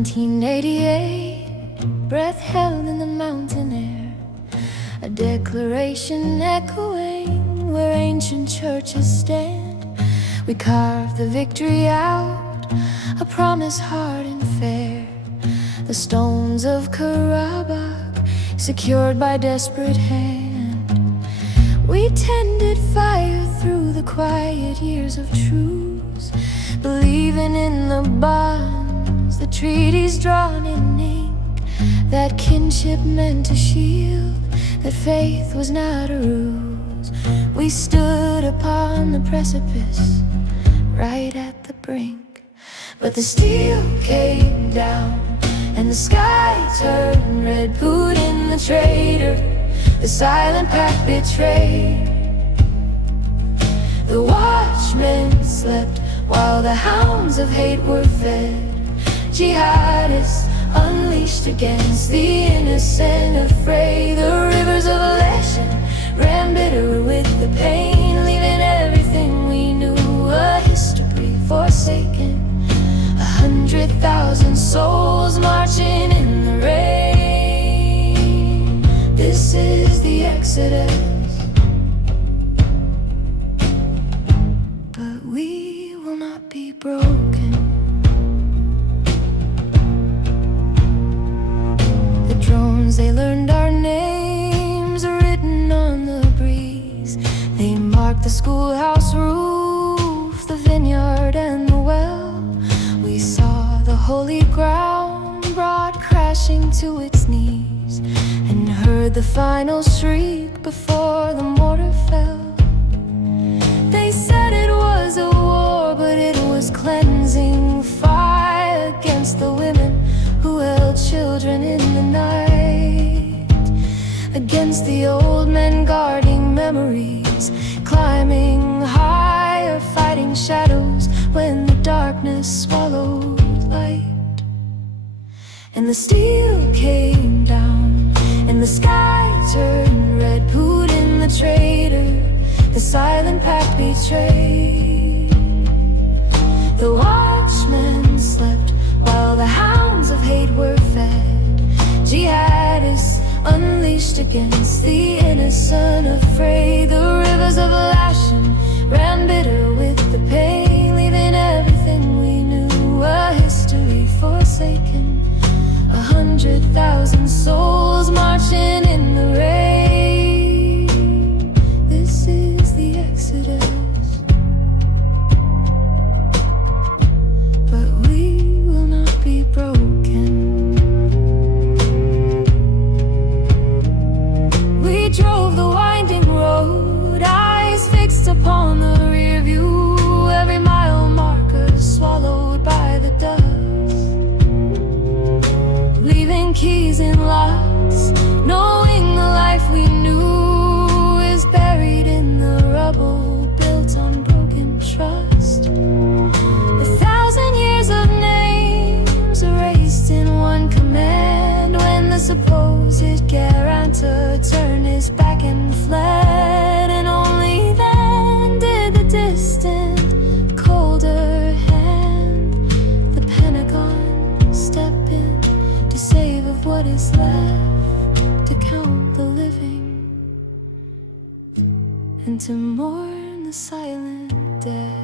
1988, breath held in the mountain air, a declaration echoing where ancient churches stand. We carved the victory out, a promise hard and fair. The stones of Karabakh, secured by desperate hand. We tended fire through the quiet years of truce, believing in the bonds, the treaties drawn in ink, that kinship meant to shield, that faith was not a ruse. We stood upon the precipice, right at the brink, but the steel came down and the sky turned red. Putin the traitor, the silent pact betrayed. The watchmen slept while the hounds of hate were fed. Jihadists unleashed against the innocent afraid. The rivers of elation ran bitter with the pain, leaving everything we knew a history forsaken. 100,000 souls marching in the rain. This is the Exodus, but we will not be broken. The drones, they learned our names written on the breeze. They marked the schoolhouse roof, the vineyard and the well. We saw the holy ground brought crashing to its knees, and heard the final shriek before the mortar fell. They said it was a war, but it was cleansing fire against the women who held children in the night, against the old men guarding memories, climbing higher, fighting shadows when the darkness swallowed light. And the steel came down and the sky turned red. Putin the traitor, the silent pact betrayed. The watchmen slept while the hounds of hate were fed. Jihadists unleashed against the innocent afraid. The rivers of elation ran bitter with the pain, leaving everything we knew a history forsaken. 100,000 souls marching in the rain. This is the Exodus, but we will not be broken. We drove the winding road, eyes fixed upon the rear view. Every mile marker swallowed by the dust, leaving keys in locks, knowing the life we knew is buried in the rubble, built on broken trust. 1,000 years of names erased in one command, when the supposed guarantor turned his back and fled. And only then did the distant, colder hand, the Pentagon, step in to save of what is left, to count the living and to mourn the silent dead.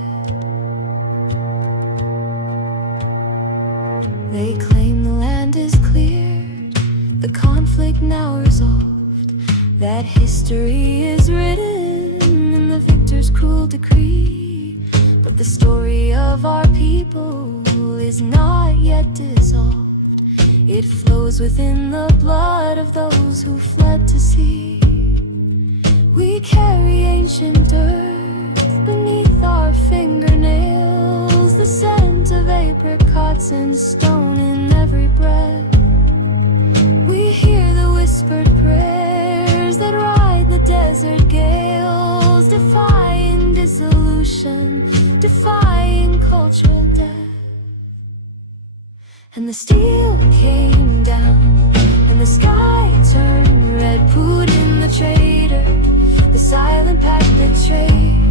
They claim the land is cleared, the conflict now resolved, that history is written in the victor's cruel decree. But the story of our people is not yet dissolved. It flows within the blood of those who fled to sea. We carry ancient earth beneath our fingernails, the scent of apricots and stone in every breath. We hear the whispered prayers that ride the desert gales, defying dissolution, defying cultural death. And the steel came down and the sky turned red. Putin the traitor, the silent pact betrayed.